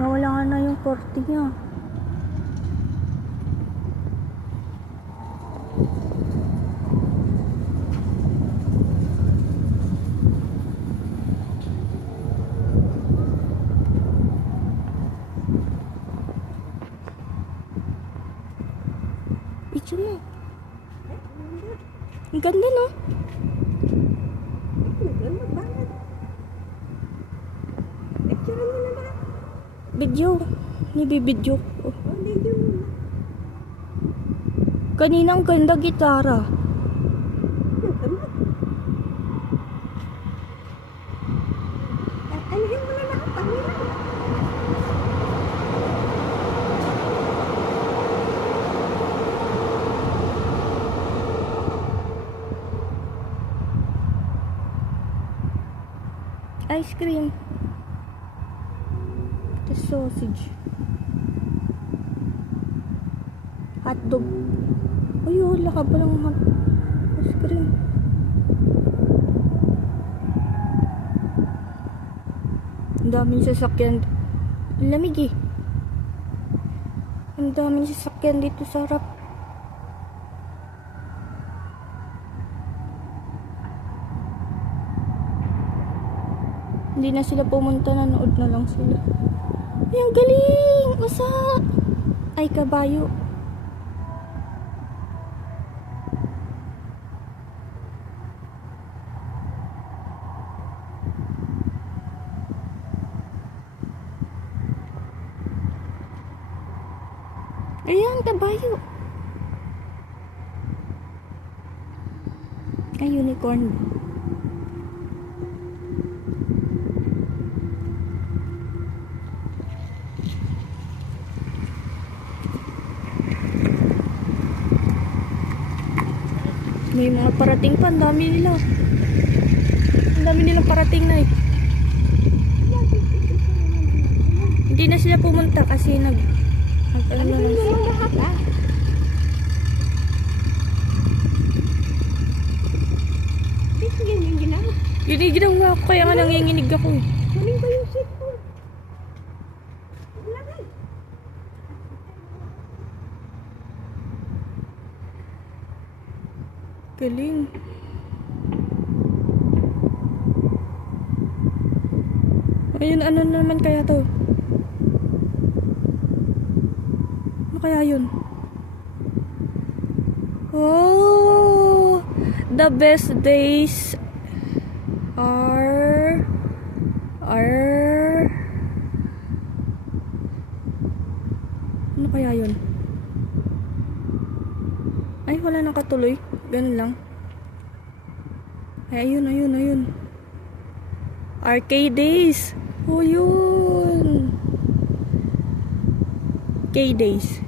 Nawala na yung korte niya. Picture mo. Ang ganda, no? Video. Nibibidyo ko. Kanina ang ganda gitara. Alagyan mo na lang ang pangina. Ice cream. The sausage. Hotdog. Ay, wala ka palang ice cream. Ang daming sasakyan. Ang lamig eh. Ang daming sasakyan dito sa harap. Hindi na sila pumunta, nanood na lang sila. Ay, ang galing! Usa! Ay, kabayo. Ayan, kabayo. Ay, unicorn. May mga parating pa, ang dami nila. Ang dami nilang parating na eh. Hindi na sila pumunta kasi ano na lang sila. Yun yung ginawa ko, kaya nga nanginginig ako eh. Kunin ko yung seat ko. Lagay. Galing. Ayun, ano naman kaya to? Ano kaya yun? Oh, the best days are ano kaya yun? Ay, wala nakatuloy. Ganun lang. Ay, ayun. Arcade days. Oh, yun. K-days.